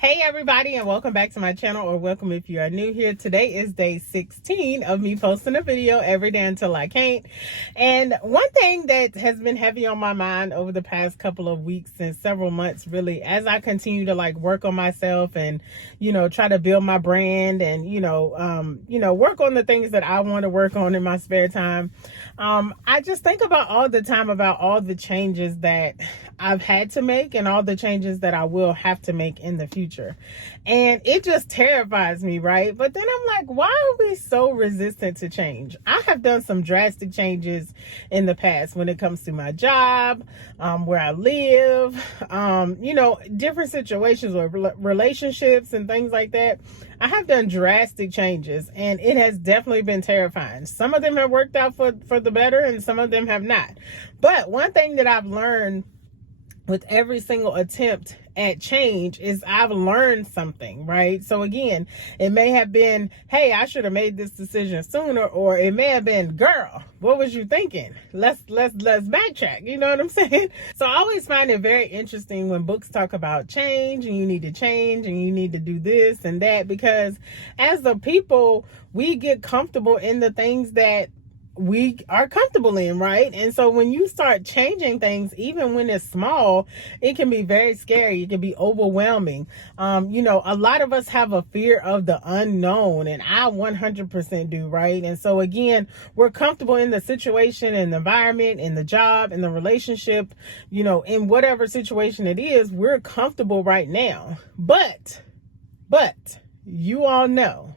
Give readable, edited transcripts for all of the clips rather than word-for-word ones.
Hey everybody, and welcome back to my channel, or welcome if you are new here. Today is day 16 of me posting a video every day until I can't. And one thing that has been heavy on my mind over the past couple of weeks and several months, really, as I continue to work on myself and try to build my brand and work on the things that I want to work on in my spare time. I just think about all the time about all the changes that I've had to make and all the changes that I will have to make in the future. And it just terrifies me, right? But then I'm like, why are we so resistant to change? I have done some drastic changes in the past when it comes to my job, where I live, different situations or relationships and things like that. I have done drastic changes, and it has definitely been terrifying. Some of them have worked out for the better, and some of them have not. But one thing that I've learned with every single attempt at change is I've learned something, right? So again, it may have been, hey, I should have made this decision sooner, or it may have been, girl, what was you thinking? Let's backtrack. You know what I'm saying? So I always find it very interesting when books talk about change and you need to change and you need to do this and that, because as the people, we get comfortable in the things that we are comfortable in, right? And so when you start changing things, even when it's small, it can be very scary. It can be overwhelming. A lot of us have a fear of the unknown, and I 100% do, right? And so again, we're comfortable in the situation and the environment and the job and the relationship, in whatever situation it is, we're comfortable right now. But you all know,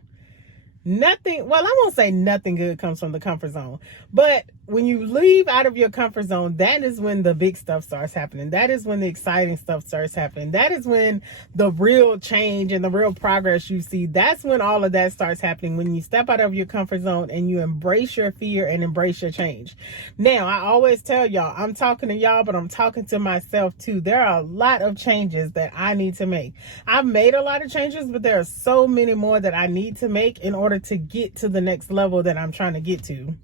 I won't say nothing good comes from the comfort zone, but when you leave out of your comfort zone, that is when the big stuff starts happening. That is when the exciting stuff starts happening. That is when the real change and the real progress you see. That's when all of that starts happening, when you step out of your comfort zone and you embrace your fear and embrace your change. Now, I always tell y'all, I'm talking to y'all, but I'm talking to myself too. There are a lot of changes that I need to make. I've made a lot of changes, but there are so many more that I need to make in order to get to the next level that I'm trying to get to.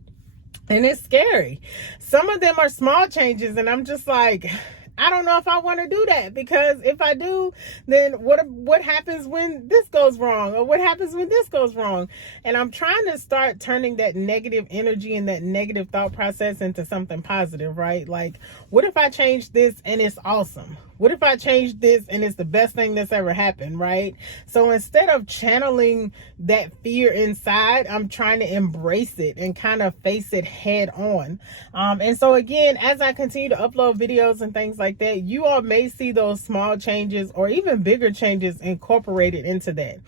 And it's scary. Some of them are small changes, and I'm just like, I don't know if I want to do that, because if I do, then what happens when this goes wrong, or what happens when this goes wrong? And I'm trying to start turning that negative energy and that negative thought process into something positive, right? Like, what if I change this and it's awesome? What if I change this and it's the best thing that's ever happened, right? So instead of channeling that fear inside, I'm trying to embrace it and kind of face it head on. And so again, as I continue to upload videos and things like that, you all may see those small changes or even bigger changes incorporated into that.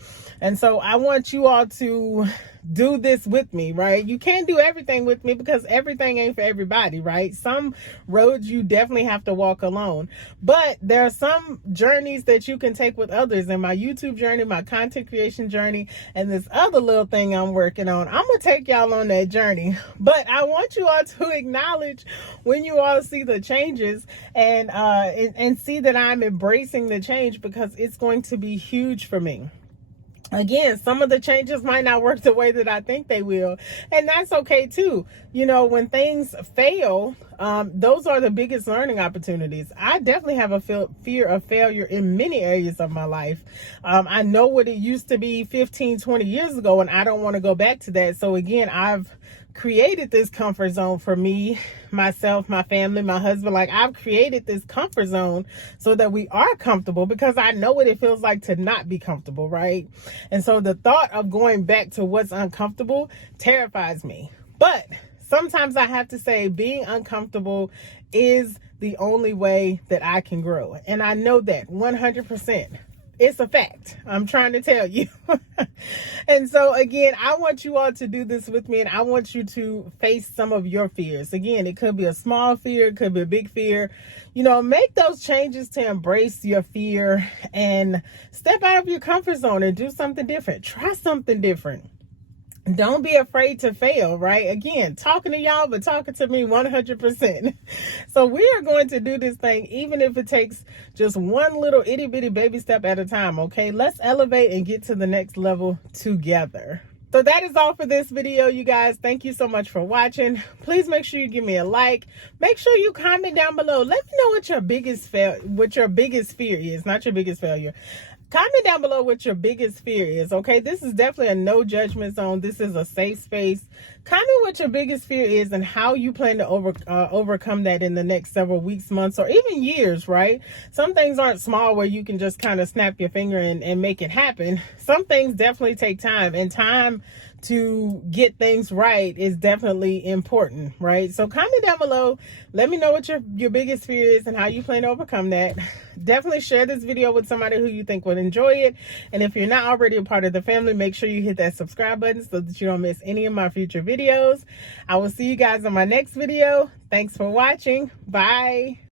And so I want you all to do this with me, right? You can't do everything with me because everything ain't for everybody, right? Some roads you definitely have to walk alone, but there are some journeys that you can take with others. And my YouTube journey, my content creation journey, and this other little thing I'm working on, I'm gonna take y'all on that journey. But I want you all to acknowledge when you all see the changes and see that I'm embracing the change, because it's going to be huge for me. Again, some of the changes might not work the way that I think they will, and that's okay too. When things fail, those are the biggest learning opportunities. I definitely have a fear of failure in many areas of my life. I know what it used to be 15, 20 years ago, and I don't want to go back to that. So again, I've created this comfort zone for me, myself, my family, my husband. I've created this comfort zone so that we are comfortable, because I know what it feels like to not be comfortable, right? And so the thought of going back to what's uncomfortable terrifies me. But sometimes I have to say, being uncomfortable is the only way that I can grow. And I know that 100%. It's a fact. I'm trying to tell you. And so again, I want you all to do this with me, and I want you to face some of your fears. Again, it could be a small fear, it could be a big fear. Make those changes to embrace your fear and step out of your comfort zone and do something different. Try something different. Don't be afraid to fail, right? Again, talking to y'all, but talking to me 100%. So we are going to do this thing, even if it takes just one little itty bitty baby step at a time, okay? Let's elevate and get to the next level together. So that is all for this video, you guys. Thank you so much for watching. Please make sure you give me a like. Make sure you comment down below. Let me know what your biggest fear is, not your biggest failure. Comment down below what your biggest fear is, okay? This is definitely a no judgment zone. This is a safe space. Comment what your biggest fear is and how you plan to overcome that in the next several weeks, months, or even years, right? Some things aren't small where you can just kind of snap your finger and make it happen. Some things definitely take time, and time to get things right is definitely important, right? So comment down below. Let me know what your biggest fear is and how you plan to overcome that. Definitely share this video with somebody who you think would enjoy it. And if you're not already a part of the family, make sure you hit that subscribe button so that you don't miss any of my future videos. I will see you guys on my next video. Thanks for watching. Bye.